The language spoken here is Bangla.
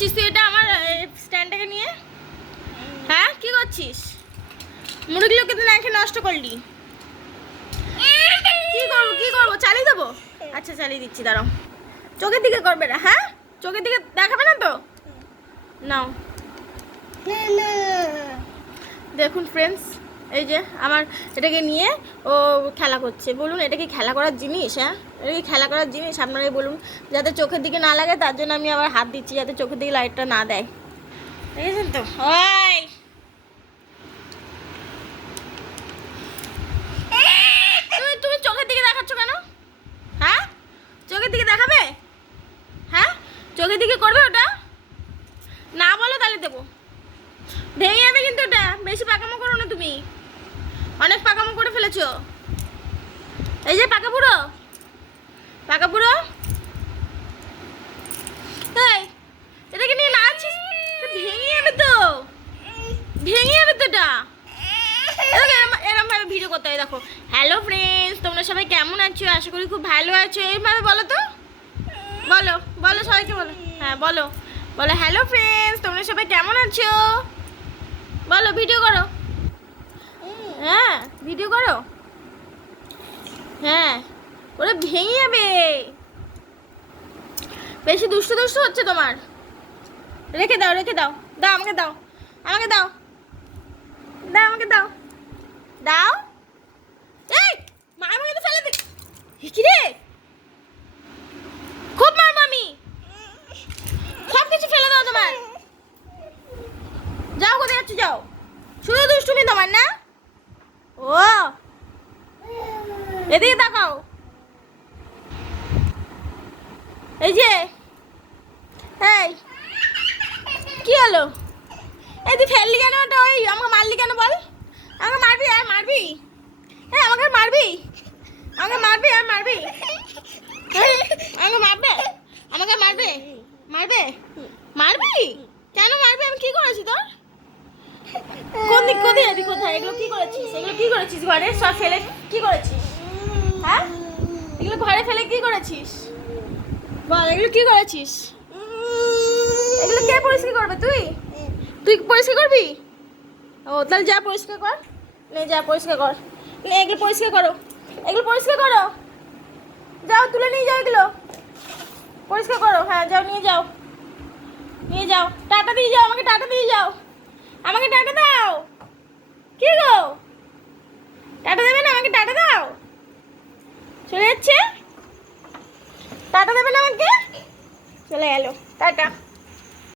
করছিস তুই এটা আমার স্ট্যান্ডটাকে নিয়ে? হ্যাঁ কি করছিস? মুরগিগুলোকে তুই নাকি নষ্ট করলি? কি করব কি করব? চালিয়ে দেবো? আচ্ছা চালিয়ে দিচ্ছি দাঁড়াও। চোখের দিকে করবে না হ্যাঁ? চোখের দিকে দেখাবে না তো? নাও। দেখুন ফ্রেন্ডস এই যে আমার এটাকে নিয়ে ও খেলা করছে। বলুন, এটা কি খেলা করার জিনিস হ্যাঁ? এটা কি খেলা করার জিনিস? আপনারাই বলুন, যাতে চোখের দিকে না লাগে, তার জন্য আমি আবার হাত দিচ্ছি, যাতে চোখের দিকে লাইটটা না দেয়। ঠিক আছে তো ওই তুমি তুমি চোখের দিকে দেখাচ্ছ কেন হ্যাঁ চোখের দিকে দেখাবে হ্যাঁ চোখের দিকে করবে ওটা না বলো তাহলে দেবো ভেঙে যাবে কিন্তু ওটা বেশি পাকামো করো না তুমি অনেক পাকামো করে ফেলেছো। এই যে পাকা বুড়ো। পাকা বুড়ো। এই এটাকে নিয়ে নাচছিস? ভেঙে যাবে তো। ভেঙে যাবে তো এটা। এরকম ভাবে ভিডিও করতে হয়, দেখো। হ্যালো ফ্রেন্ডস তোমরা সবাই কেমন আছো? আশা করি খুব ভালো আছো। এইভাবে বলো তো। বলো বলো সবাইকে বলো। হ্যাঁ বলো। বলো হ্যালো ফ্রেন্ডস তোমরা সবাই কেমন আছো? বলো ভিডিও করো। ভিডিও করো? হ্যাঁ ওরা ভেঙে যাবে। বেশি দুষ্টু দুষ্টু হচ্ছে তোমার। রেখে দাও রেখে দাও দাও আমাকে দাও আমাকে দাও দাও আমাকে দাও। দাও? এই মা আমাকে তো ফেলে দে। কি রে? খুব মার মামি। সব কিছু ফেলে দাও তোমার। যাও কোথায় যাচ্ছ, যাও। শুধু দুষ্টুমি তোমার না? ও। এদিকে তাকাও। এই যে এই কি হলো? এই তুই ফেললি কেন ওটা? ওই আমাকে মারলি কেন বল? আমাকে মারবি আর মারবি। হ্যাঁ আমাকে মারবি। আমাকে মারবি আর মারবি। হ্যাঁ, আমাকে মারবে। আমাকে মারবে মারবি কেন মারবি আমি কি করেছি তোর কোন দিক কোথায় যাবি কোথায়? এগুলো কি করেছিস? এগুলো কি করেছিস ঘরে? সব ফেলে কি করেছিস? হ্যাঁ? এগুলো ঘরে ফেলে কি করেছিস? বল এগুলো কি করেছিস? এগুলো কে পরিষ্কার করবে তুই? তুই পরিষ্কার করবি? ও তাহলে যা পরিষ্কার কর। নে যা পরিষ্কার কর। নে এগুলো পরিষ্কার করো। এগুলো পরিষ্কার করো। যাও তুলে নিয়ে যাও এগুলো। পরিষ্কার করো। হ্যাঁ যাও নিয়ে যাও। নিয়ে যাও। টাটা দিয়ে যাও আমাকে টাটা দিয়ে যাও। আমাকে টাটা দাও। কি গো? টাটা দেবে না? আমাকে টাটা দাও। চলে যাচ্ছে? টাটা দেবে না আমাকে? চলে গেল। টাটা।